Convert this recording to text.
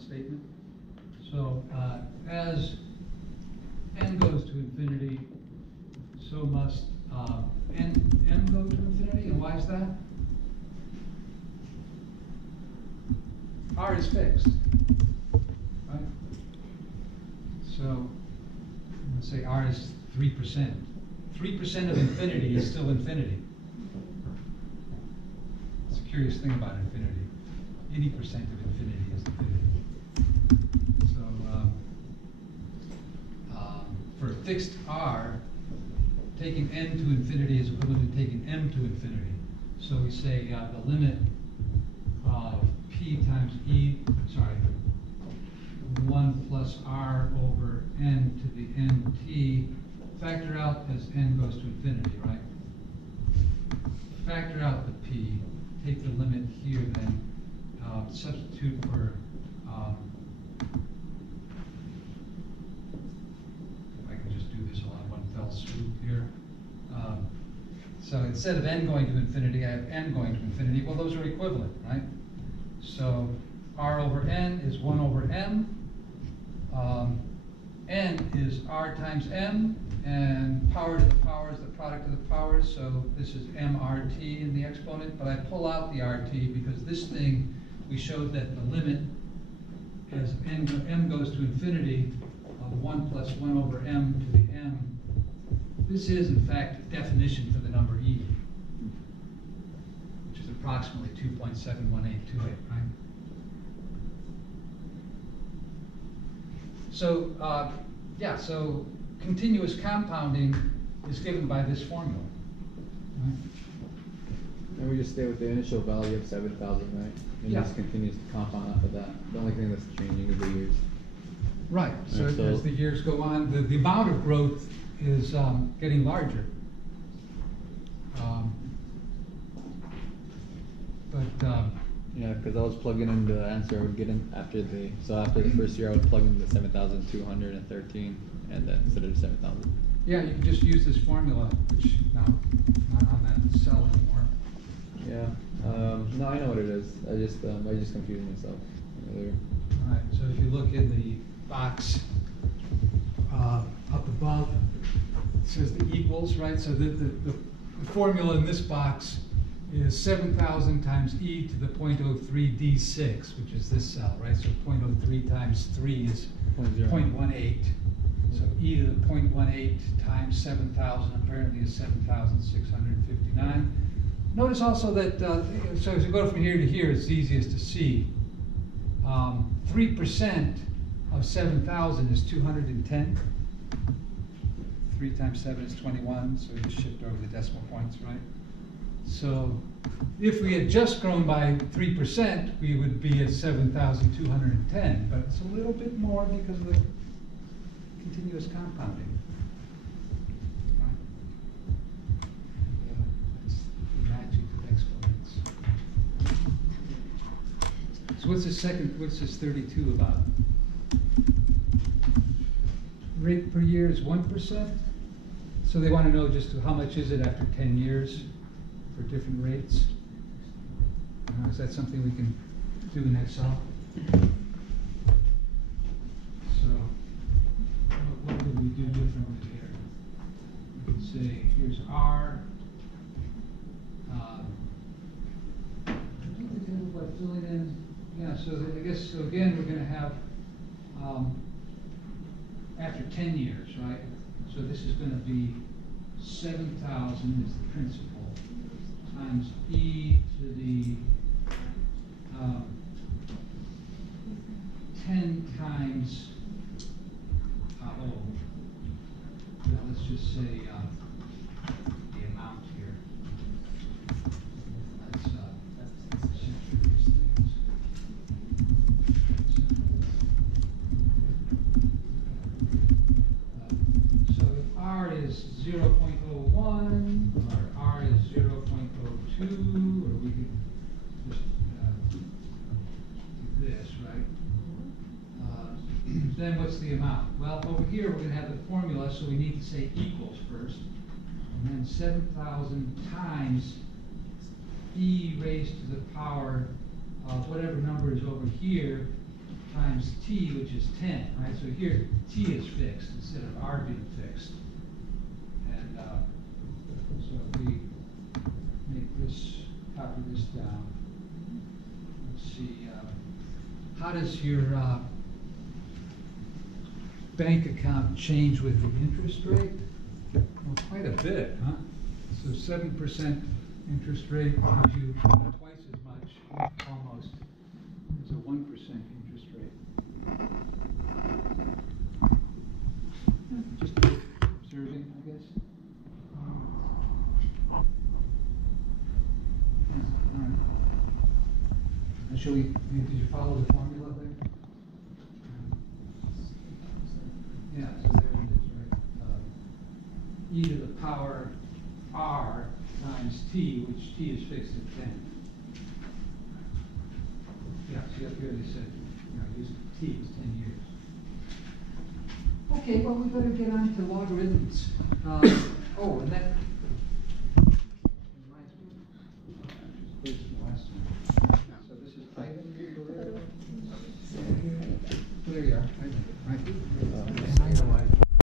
statement. So as n goes to infinity, so must m go to infinity. And why is that? R is fixed, right? So let's say R is 3%. 3% of infinity is still infinity. It's a curious thing about infinity. 80% of infinity is infinity. So for a fixed R, taking n to infinity is equivalent to taking m to infinity. So we say the limit of p times 1 plus r over n to the nt, factor out as n goes to infinity, right? Factor out the p, take the limit here then, substitute for, if I can just do this all in one fell swoop here. So instead of n going to infinity, I have n going to infinity. Well, those are equivalent, right? So r over n is 1 over m. N is r times m, and power to the power is the product of the powers, so this is mRt in the exponent, but I pull out the RT because this thing, we showed that the limit as m goes to infinity of 1 plus 1 over m to the m, this is in fact a definition for the number e, which is approximately 2.71828, right? So, yeah, so continuous compounding is given by this formula. Right? And we just stay with the initial value of 7,000, right? And Yeah. just continues to compound off of that. The only thing that's changing is the years. Right, so And so- as the years go on, the amount of growth is getting larger. Yeah, because I was plugging in the answer I would get in after the first year I would plug in the 7,213 and then instead of 7,000. Yeah, you can just use this formula, which now not on that cell anymore. Yeah. No, I know what it is. I just confused myself earlier. All right, so if you look in the box up above, it says the equals, right? So the formula in this box is 7,000 times e to the 0.03 d6, which is this cell, right? So 0.03 times 3 is 0.18. So e to the 0.18 times 7,000 apparently is 7,659. Notice also that, so as you go from here to here, it's easiest to see. 3% of 7,000 is 210. 3 times 7 is 21, so we just shift over the decimal points, right? So if we had just grown by 3%, we would be at 7,210, but it's a little bit more because of the continuous compounding. Right? That's the magic of exponents. So what's this 32 about? Rate per year is 1%. So they want to know just how much is it after 10 years for different rates. Is that something we can do in Excel? So what would we do differently here? We can say here's R. I don't think I know by filling in. Yeah, so I guess, so again, we're going to have after 10 years, right? So this is going to be 7,000 is the principal times e to the 10 times, let's just say the amount here. Let's center these things. So if R is 0.01, or R is 0.02, or we can just do this, right? Then what's the amount? Well, over here we're going to have the formula, so we need to say equals first. And then 7,000 times e raised to the power of whatever number is over here times t, which is 10, right? So here, t is fixed instead of r being fixed. And so if we make this, copy this down, let's see, how does your bank account change with the interest rate? Well, quite a bit, huh? So 7% interest rate gives you twice as much, almost, as a 1% interest rate. Just observing, I guess. Yeah, all right. And shall we, did you follow the formula there? Yeah, so there it is, right? E to the power r times t, which t is fixed at 10. Yeah, see up here they said, use t is 10 years. Okay, well, we better get on to logarithms. Oh, and that